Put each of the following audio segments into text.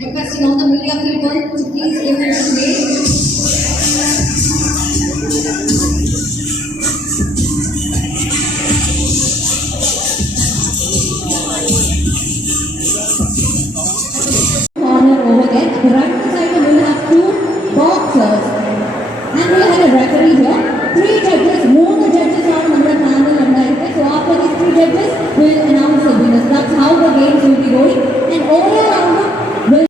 Requesting all the media people to please give them space. Corner over there. The right side we will have 2 boxers. And we have a referee here. 3 judges, more judges are on the panel and so after these 3 judges, we will announce the winners. That's how the games will be going. And overall round will.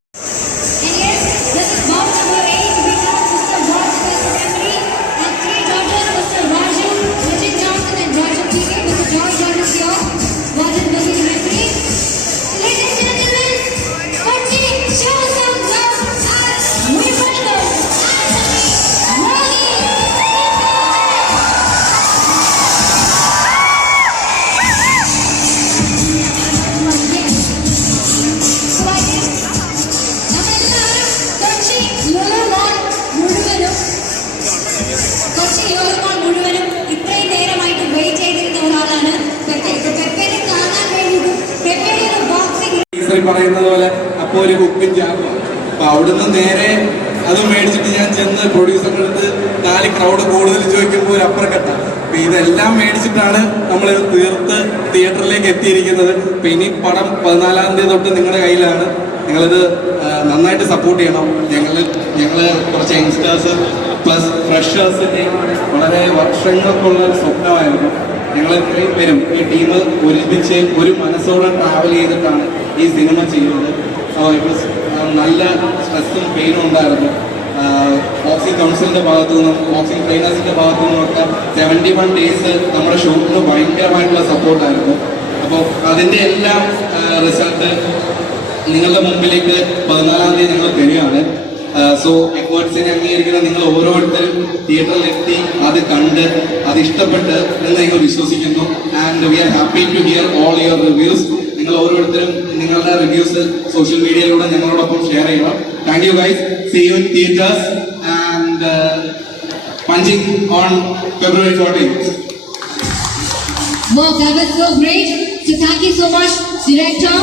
And yes, this is bout number 8. We have Mr. Raj as the referee and 3 judges, Mr. Raju, Vijay Johnson and Raju TK. Mr. George Jordan is here. Vajan will be the referee. Ladies and gentlemen, Kochi, show some love as we welcome പറയുന്നത് പോലെ അപ്പോൾ ഒരു കുപ്പിൻ ചാക്കും. അപ്പൊ അവിടുന്ന് നേരെ അത് മേടിച്ചിട്ട് ഞാൻ ചെന്ന് പ്രൊഡ്യൂസറിന്റെ അടുത്ത് 4 ക്രൗഡ് കൂടുതൽ ചോദിക്കുമ്പോൾ ഒരു അപ്പുറക്കെട്ടാണ്. അപ്പൊ ഇതെല്ലാം മേടിച്ചിട്ടാണ് നമ്മളിത് തീർത്ത് തിയേറ്ററിലേക്ക് എത്തിയിരിക്കുന്നത്. അപ്പൊ ഇനി പടം 14-ാം തീയതി തൊട്ട് നിങ്ങളുടെ കയ്യിലാണ്. നിങ്ങളിത് നന്നായിട്ട് സപ്പോർട്ട് ചെയ്യണം. ഞങ്ങള് കുറച്ച് യങ്സ്റ്റേഴ്സ് പ്ലസ് ഫ്രഷേഴ്സിന്റെ വളരെ വർഷങ്ങൾക്കുള്ള ഒരു സ്വപ്നമായിരുന്നു. ഞങ്ങൾ ഇത്രയും പേരും ഈ ടീം ഒരുമിച്ച് ഒരു മനസ്സോടെ ട്രാവൽ ചെയ്തിട്ടാണ് ഈ സിനിമ ചെയ്യുന്നത്. നല്ല സ്ട്രെസ്സും പെയിനും ഉണ്ടായിരുന്നു. ബോക്സിംഗ് കൗൺസിലിന്റെ ഭാഗത്തു നിന്നും ബോക്സിംഗ് ട്രെയിനേഴ്സിന്റെ ഭാഗത്തു നിന്നൊക്കെ 71 ഡേയ്സ് നമ്മുടെ ഷൂട്ടിന് ഭയങ്കരമായിട്ടുള്ള സപ്പോർട്ടായിരുന്നു. അപ്പോൾ അതിൻ്റെ എല്ലാം റിസൾട്ട് നിങ്ങളുടെ മുമ്പിലേക്ക് 14-ാം തീയതി നിങ്ങൾ തരികയാണ്. സോ എഫേർട്സിനെ അംഗീകരിക്കുന്ന നിങ്ങൾ ഓരോരുത്തരും തിയേറ്ററിലെത്തി അത് കണ്ട് അത് ഇഷ്ടപ്പെട്ട് എന്ന് നിങ്ങൾ വിശ്വസിക്കുന്നു. And we are happy to hear all your reviews. നിങ്ങൾ ഓരോരുത്തരും നിങ്ങളുടെ റിവ്യൂസ് സോഷ്യൽ മീഡിയയിലൂടെ ഞങ്ങളോടൊപ്പം ഷെയർ ചെയ്യണം. Thank you guys. See you in theatres and punching on February 14th. Wow, that was so great. So thank you so much, director.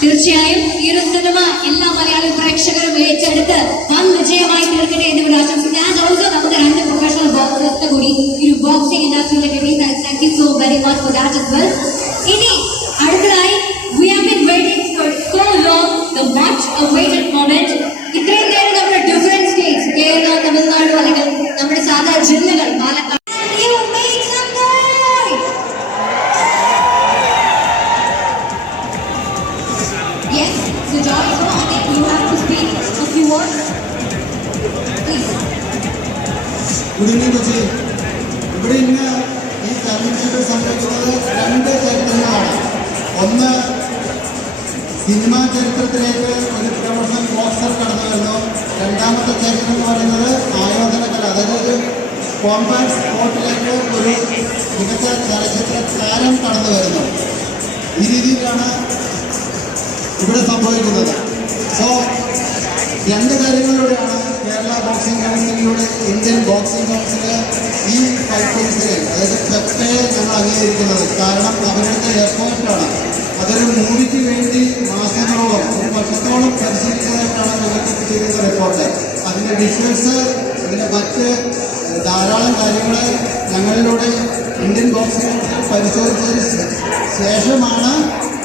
തീർച്ചയായും ഈ ഒരു സിനിമ എല്ലാ മലയാളി പ്രേക്ഷകരും ഏറ്റെടുത്ത് വൻ വിജയമായി തീർക്കട്ടെ എന്ന് കൂടി ആശംസിക്കുന്നു. ആൻഡ് ഓൾസോ നമുക്ക് 2 പ്രൊഫഷണൽ ബോക്സേഴ്സ് കൂടി ഈ ഒരു ബോക്സിംഗ് ഇൻഡസ്ട്രിയിലെ കിട്ടി. Thank you so very much for that as well. ഇനി അടുത്തതായി we have been waiting for so long, the much awaited moment. ഇത്രയും നേരം നമ്മുടെ ഡിഫറെന്റ് സ്റ്റേറ്റ്സ് കേരള, തമിഴ്നാട് അല്ലെങ്കിൽ നമ്മുടെ സാധാ ജില്ലകൾ പാലക്കാട് കൊച്ചി ഇവിടെ ഇന്ന് ഈ ചലച്ചിത്ര സംരംഭിക്കുന്നത് 2 ചരിത്രങ്ങളാണ്. ഒന്ന്, സിനിമാ ചരിത്രത്തിലേക്ക് ഒരു പ്രൊഫഷണൽ ബോക്സർ കടന്നു വരുന്നു. രണ്ടാമത്തെ ചരിത്രം എന്ന് പറയുന്നത് ആയോധനകല, അതായത് ഒരു കോമ്പാക്ട് സ്പോർട്ടിലേക്ക് ഒരു മികച്ച ചലച്ചിത്ര താരം കടന്നു വരുന്നു. ഈ രീതിയിലാണ് ഇവിടെ സംഭവിക്കുന്നത്. സോ 2 കാര്യങ്ങളിലൂടെയാണ് കേരള ബോക്സിംഗ് കൗൺസിലിലൂടെ ഇന്ത്യൻ ബോക്സിംഗ് കൗൺസിൽ ഈ ഫൈറ്റേഴ്സിനെ, അതായത് പെപ്പയെ ഞങ്ങൾ അംഗീകരിക്കുന്നത്. കാരണം അവരുടെ എഫേർട്ടാണ്. അതൊരു മൂവിക്ക് വേണ്ടി മാസങ്ങളോളം 1 വർഷത്തോളം പരിശീലിച്ചതായിട്ടാണ് ഞങ്ങൾക്ക് ചെയ്തിരുന്ന റിപ്പോർട്ട്. അതിൻ്റെ വിഷ്വൽസ്, അതിൻ്റെ മറ്റ് ധാരാളം കാര്യങ്ങൾ ഞങ്ങളിലൂടെ ഇന്ത്യൻ ബോക്സിംഗ് കൗൺസിൽ പരിശോധിച്ചതിന് ശേഷമാണ്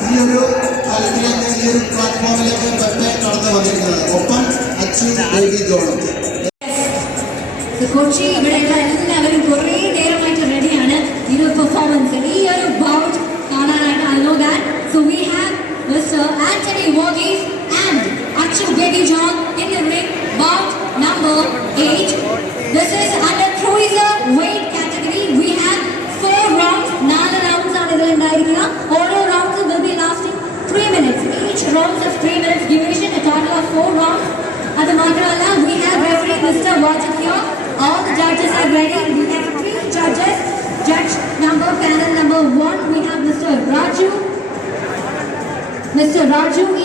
ഈ ഒരു തലത്തിലേക്ക്, ഈ ഒരു പ്ലാറ്റ്ഫോമിലേക്ക് പെപ്പെ കടന്നു വന്നിരിക്കുന്നത്. ഒപ്പം ബേബി ജോണും. കൊച്ചി ഇവിടെയുള്ള എല്ലാവരും കുറേ നേരമായിട്ട് റെഡിയാണ് ഈ ഒരു പെർഫോമൻസ്, ഈ ഒരു ബൗട്ട് കാണാനായിട്ട്. I know that. So we have Mr. Anthony Varghese and Achu Baby John in the ring, bout number 8. This is under cruiser weight category. We have 4 rounds. 4 rounds are there. All rounds will be lasting 3 minutes. Each round of 3 minutes duration. A total of 4 rounds. At the Matrala, we have referee Mr. Wajid here. All the judges are ready. We have 3 judges. Judge number, panel number 1, we have Mr. Raju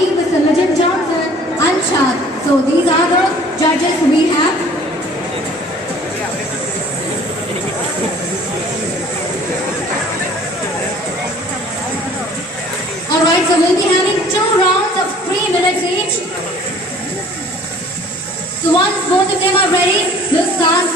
E, Mr. Legend Johnson, Anshad. So these are the judges we have. Alright, so we'll be having 2 rounds of 3 minutes each. So once both of them are ready, we'll start.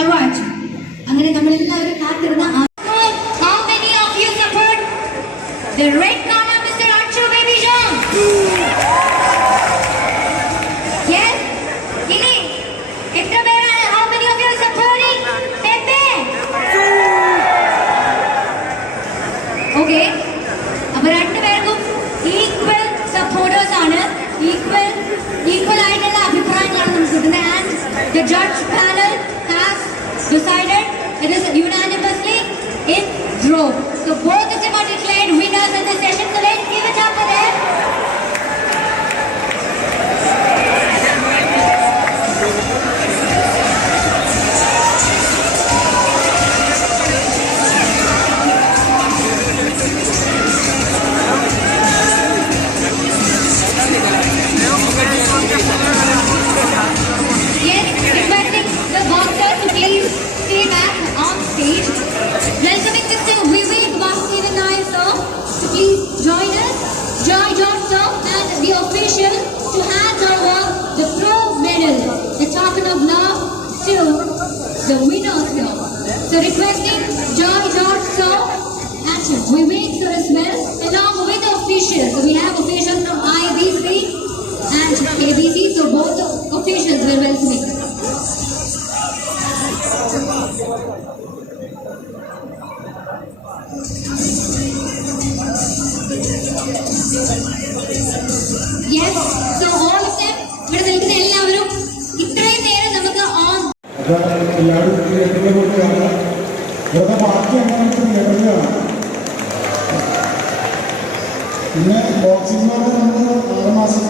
Alright. അങ്ങനെ നമ്മൾ എല്ലാവരും കാത്തിരുന്ന how many of you support the red corner Mr. Achu Baby John? Yes? ഇനി എത്ര പേരാണ് how many of you are supporting Pepe? Okay. അപ്പോൾ രണ്ടുപേർക്കും equal supporters ആണ്. ഈക്വൽ ആയിട്ടുള്ള അഭിപ്രായങ്ങളാണ് നമുക്ക് കിട്ടുന്നത്. And the judge panel has decided it is unanimously in draw. So both of them are declared winners in this session. So let's give it up for them. Yes, requesting the boxers to please stay back on stage. Welcoming Mr. Vivek Vasudevan Nair sir to please join us. Joy John sir and the official to hand over the pro medal, the token of love to the winners here. So requesting Joy George sir and Vivek sir as well, along with the officials. So we have officials from IBC and ABC, so both the officials will welcome me. Yes, so all of them, ഇവിടെ നിൽക്കുന്ന എല്ലാവരും ഇത്രയും നേരം നമുക്ക് ഓൺ എല്ലാവരും തിയേറ്ററിൽ കൊടുക്കുകയാണ്. ഇവിടുത്തെ ബാക്കി അങ്ങനത്തെ തിയേറ്ററിലാണ്. പിന്നെ ബോക്സിംഗ് എന്ന് പറഞ്ഞാൽ നമ്മൾ 6 മാസം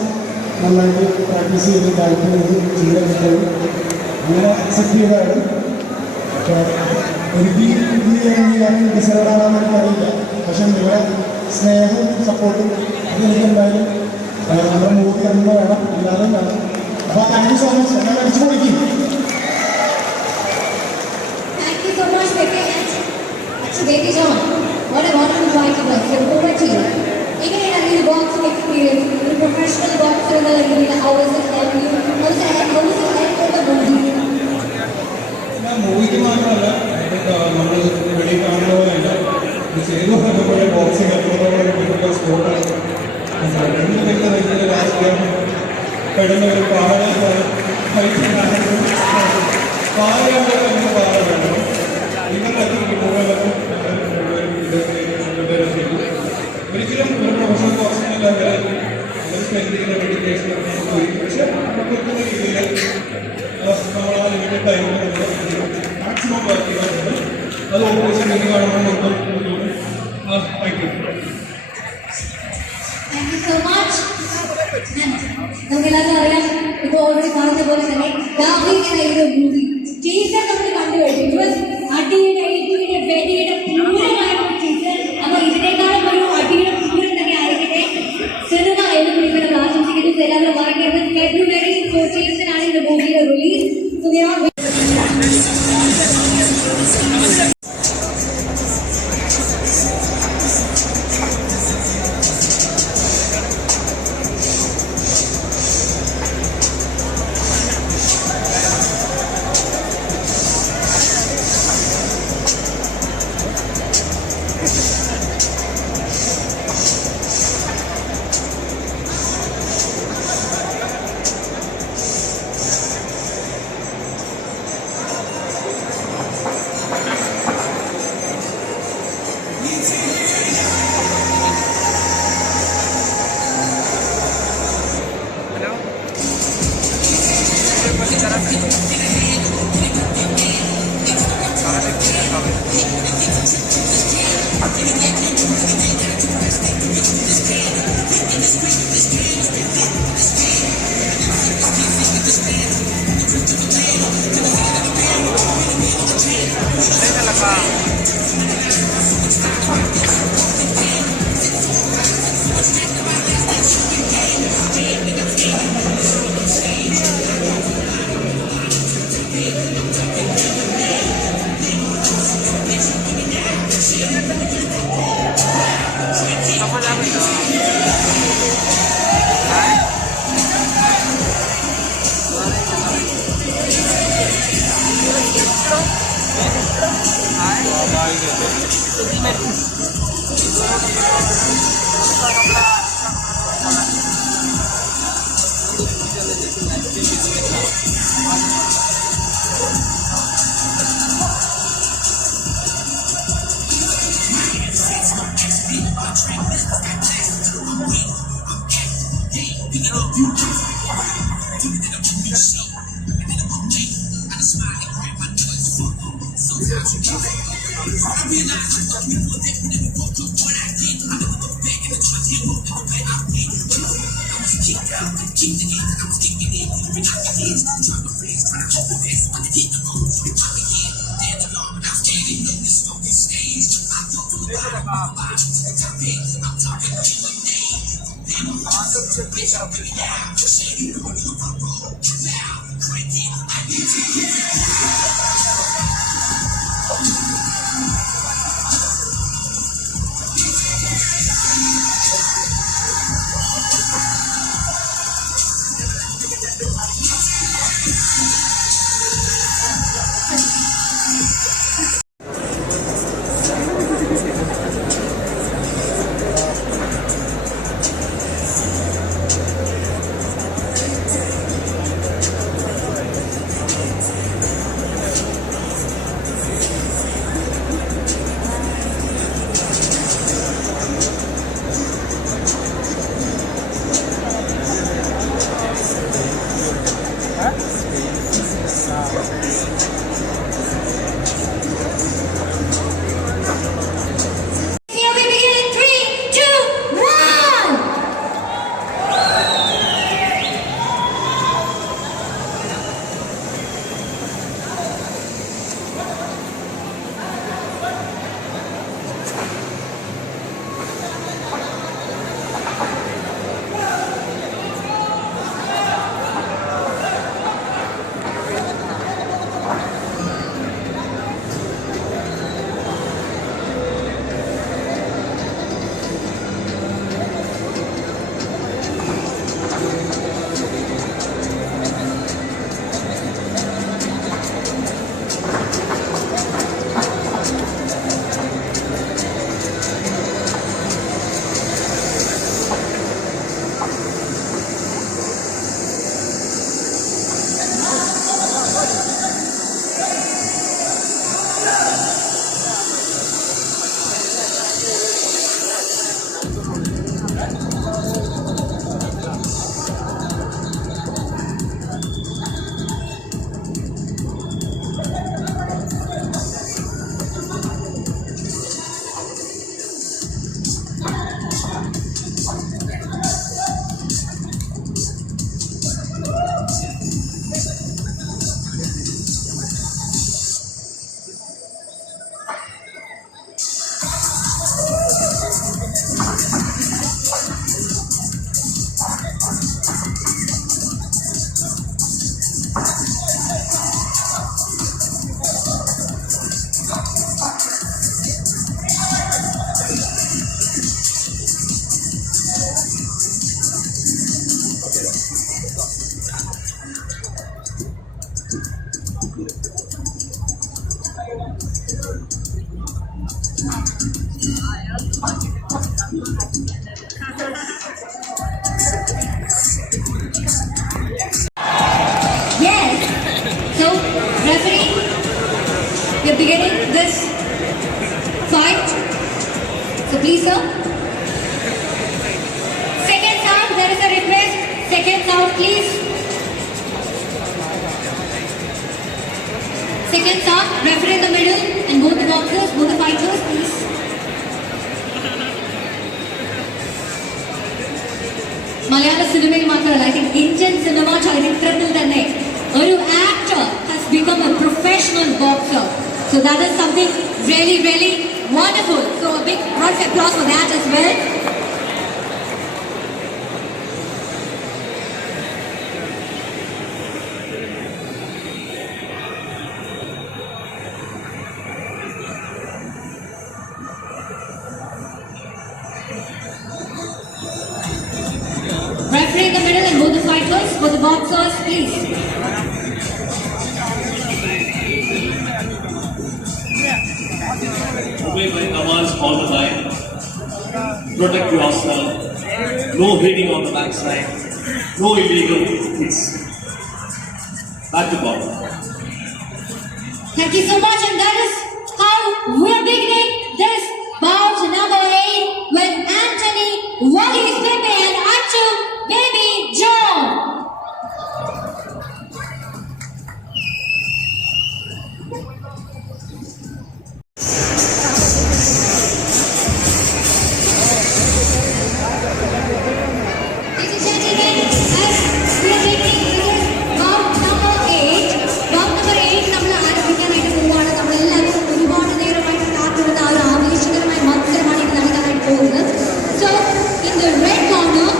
നന്നായിട്ട് പ്രാക്ടീസ് ചെയ്ത് ഡയറ്റ് ചെയ്തിട്ട് അങ്ങനെ അക്സെപ്റ്റ് ചെയ്താണ്. അപ്പോൾ എനിക്ക് ഇത് ചെയ്യാൻ ഡിസൈഡാണെന്ന് എനിക്കറിയില്ല. പക്ഷെ നിങ്ങളുടെ സ്നേഹവും സപ്പോർട്ടും അതെനിക്ക് എന്തായാലും നമ്മുടെ മൂവി തന്നെ വേണം, എല്ലാവരും വേണം. അപ്പോൾ താങ്ക് യു സോ മച്ച്. എന്നെ അടിച്ചു കൊടുക്കും. Thank you so much, Pepe and Achu Baby John. What a wonderful fight it was. So over to you. എങ്ങനെയാണ് ഈ ബോക്സിംഗ് എക്സ്പീരിയൻസ്? ഒരു പ്രൊഫഷണൽ ബോക്സർ എന്നുള്ള രീതിയിൽ how was it help you? How was it help the movie? മൂവിക്ക് മാത്രമല്ല, നമ്മൾ വെളിയിൽ കാണുന്ന പോലെയല്ല, ഇത് ചെയ്തു നോക്കുമ്പോഴേ ബോക്സിംഗ് എത്രത്തോളം സ്പോർട്ടാണ്. രണ്ട് വ്യക്തി ലാസ്റ്റ് കിടന്ന ഒരു പാറ വേണം. ഇവരുടെ മുകളിലൊക്കെ ഒരിക്കലും ഒരു പ്രൊഫഷണൽ ബോക്സിംഗ് അവർ സ്പെൻഡ് ചെയ്യുന്ന ഡെഡിക്കേഷൻ പോയി. പക്ഷെ നമുക്കൊരുക്കുന്ന രീതിയിൽ നമ്മൾ ആ ലിമിറ്റഡ് ടൈമിൽ മാക്സിമം വർക്ക് ചെയ്യാറുണ്ട്. അത് ഓപ്പോസിറ്റ് എനിക്ക് കാണുമ്പോൾ നമുക്ക് thank you. Thank you so much. നമുക്കെല്ലാവർക്കും അറിയാം, ഇത് ഓൾറെഡി പറഞ്ഞ പോലെ തന്നെ ഡാർലിംഗ് എന്ന ഈ ഒരു മൂവി ടീസർ നമ്മൾ കണ്ടുകഴിഞ്ഞു. ഇറ്റ് വാസ് അടിയുടെ ഇടിയുടെ വെടിയുടെ പൂരമായ ഒരു ടീസർ. അപ്പൊ ഇതിനേക്കാളും ഒരു അടിയുടെ പൂരം തന്നെ ആയിരിക്കട്ടെ സിനിമ എന്ന് വിളിക്കുന്നത് ആശംസിക്കുന്നു. എല്ലാവരും മറക്കരുത്, ഫെബ്രുവരി 14 இந்த മൂവിയുടെ release. So we are Here we begin in 3, 2, 1. We are beginning this fight. So please, sir. Seconds out, there is a request. Seconds out, please. Seconds out, referee in the middle, and both the boxers, both the fighters, please. Malayalam cinema, I think Indian cinema, an actor has become a professional boxer. So that is something really, really wonderful. So a big round of applause for that as well. Referee in the middle and both the fighters. For the boxers, please. Obey my commands all the time. Protect yourself. No hitting on the backside. No illegal hits. Back to ball. Thank you so much, and that is how we're beginning this bout number 8 with Anthony, Wagis Pepe, and Achu Baby John. Ladies and gentlemen, as we are beginning this bout number 8, നമ്മൾ ആരംഭിക്കാനായിട്ട് പോവുകയാണ്. നമ്മളെല്ലാവരും ഒരുപാട് നേരമായിട്ട് കാത്തിരുന്ന ആ ഒരു ആവേശകരമായ മത്സരമാണ് ഇത് നടക്കാനായിട്ട് പോകുന്നത്. So, in the red corner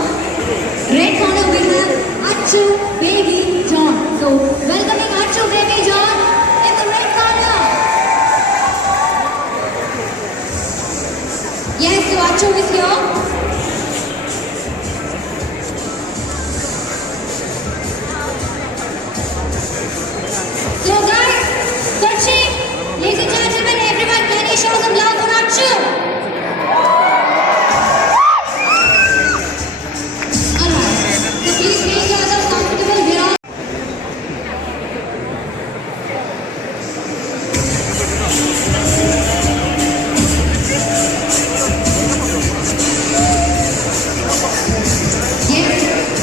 we have Achu Baby John. So, welcoming Achu Baby John in the red corner. Yes, so Achu is here. So guys, searching, ladies and gentlemen, everyone, can you show some love for Achu? Alright, so please make yourself comfortable. We are yes,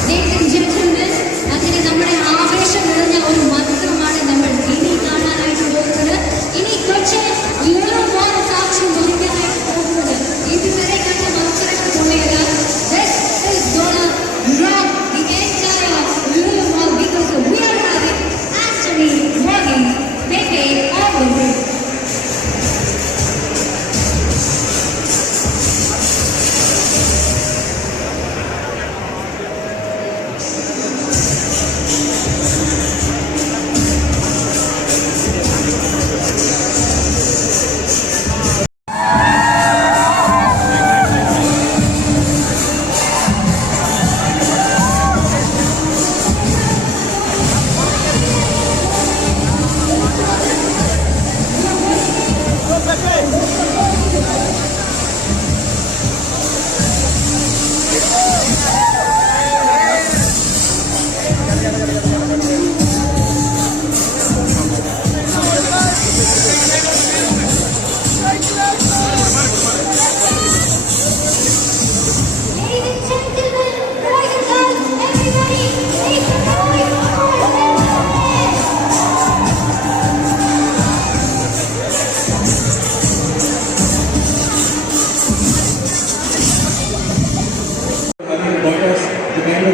ladies and gentlemen, അങ്ങനെ നമ്മുടെ ആവേശം നിറഞ്ഞ ഒരു മത്സരമാണ് നമ്മൾ ഇനി കാണാനായിട്ട് പോകുന്നത്. ഇനി കൊച്ചി ലുലുമാൾ സാക്ഷ്യം വഹിക്കാനായിട്ട് പോകുന്നത് ഇതുവരെ കണ്ട മത്സരങ്ങൾ പോലെയല്ല. This is gonna rock the entire Lululemon because we are having Anthony, Wagis, Pepe on the way.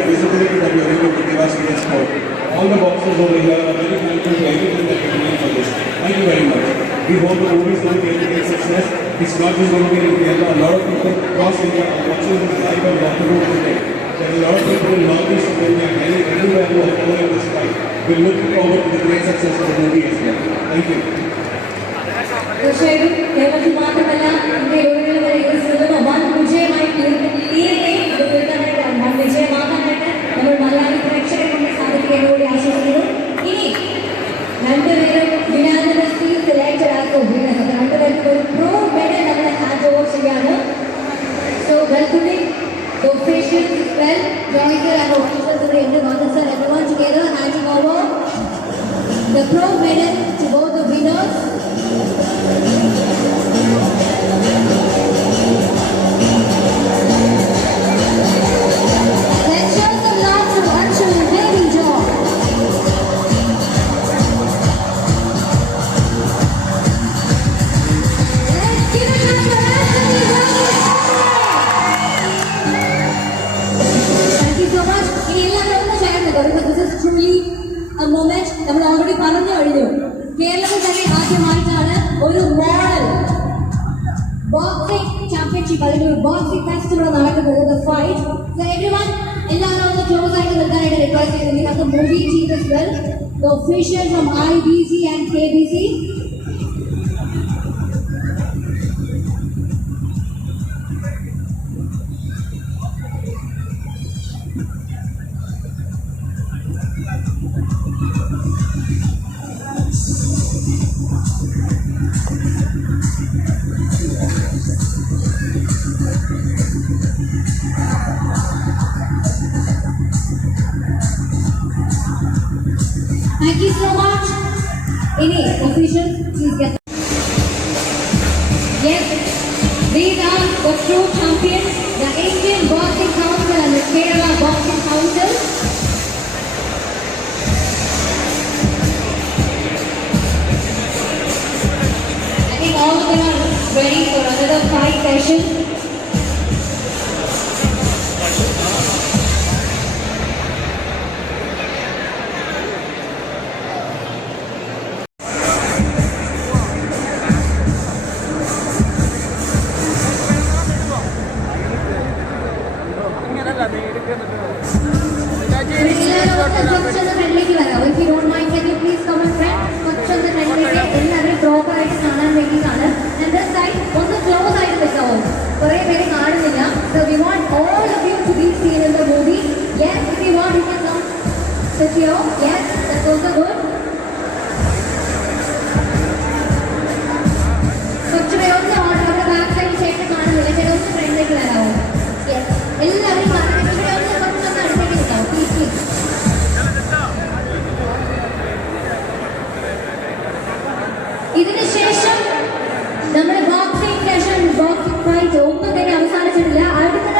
visibility that you are able to give us in this sport. All the boxers over here are very thankful to everything that you're doing for this. Thank you very much. We hope the movie is going to be a great success. It's not just going to be in Kerala. A lot of people across India are watching this live on Dr. Who today. There are a lot of people in Northeast of India and everywhere who are following this fight. We're looking forward to the great success of the movie as well. Thank you. തീർച്ചയായും കേരളത്തിൽ മാത്രമല്ല ഇന്ത്യയിലുടനീളം വരെ ഈ സിനിമ വൻ വിജയമായി തീരുകയും അത് തീർക്കാനായിട്ട് വൻ വിജയമാകാനായിട്ട് നമ്മൾ മലയാളി പ്രേക്ഷകരെ കൊണ്ട് സാധിക്കുകയും കൂടി ആശംസിക്കുന്നു. ഇനി രണ്ടുപേരും യുനാനിമസ്ലി സെലക്ടഡ് ആസ് വിന്നേഴ്സ്. അപ്പോൾ രണ്ടുപേർക്കും ഒരു പ്രോ മെഡൽ നമ്മൾ ഹാൻഡ് ഓവർ ചെയ്യാണ്. So welcoming the officials as well, joining and officials of the Indian sir, everyone together handing over the pro medal to both the winners. Let's show some love to Achu Baby John. Let's give it up for Anthony Wagis. Thank you so much. ഇനി എല്ലാവരും ഒന്ന് ചേർന്നത് because this is truly a moment. നമ്മൾ ഓൾറെഡി പറഞ്ഞു കഴിഞ്ഞു. കേരളത്തിൽ തന്നെ ആദ്യമായിട്ടാണ് ഒരു മോഡൽ ബോക്സിംഗ് ചാമ്പ്യൻഷിപ്പ് അല്ലെങ്കിൽ ഒരു ബോക്സിംഗ് ഫെസ്റ്റിവൽ നടക്കുന്നത്. The fight. So everyone, എല്ലാവരും ഒന്ന് ക്ലോസ് ആയിട്ട് നിൽക്കാനായിട്ട് റിക്വസ്റ്റ് ചെയ്യുന്നു. We have the movie team as well. The officials from IBC and KBC. Ini officials, please get. Yes, these are the true champions, the Indian Boxing Council and the Kerala Boxing Council. I think all of them are ready for another 5 sessions. If you don't mind, can you please come and friend? എല്ലാവരും പ്രോപ്പർ ആയിട്ട് കാണാൻ വേണ്ടിയിട്ടാണ്. And this side ഒന്ന് ക്ലോസ് ആയിട്ട് വെക്കാവോ? കുറേ പേര് കാണുന്നില്ല. So we want all of you to be seen in the movie. Yes, if you want, you can come sit here. Yes, that's also good. കുറച്ചുപേർ ഒന്ന് അവരുടെ ബാക്ക് സൈഡ് ചേട്ടൻ കാണുന്നില്ല. ചേട്ടൻ ഒന്ന് ഫ്രണ്ടിലേക്ക് വരാമോ? Yes, എല്ലാവരും കാണാൻ ഇവിടെ ഒന്ന് കുറച്ചൊന്ന് അടുത്തേക്ക് നിൽക്കാമോ? പ്ലീസ്. ഇതിനുശേഷം നമ്മുടെ ബോക്സിംഗ് സെഷൻ ബോക്സിംഗ് ഫൈറ്റ് ഒന്നും തന്നെ അവസാനിച്ചിട്ടില്ല. അടുത്ത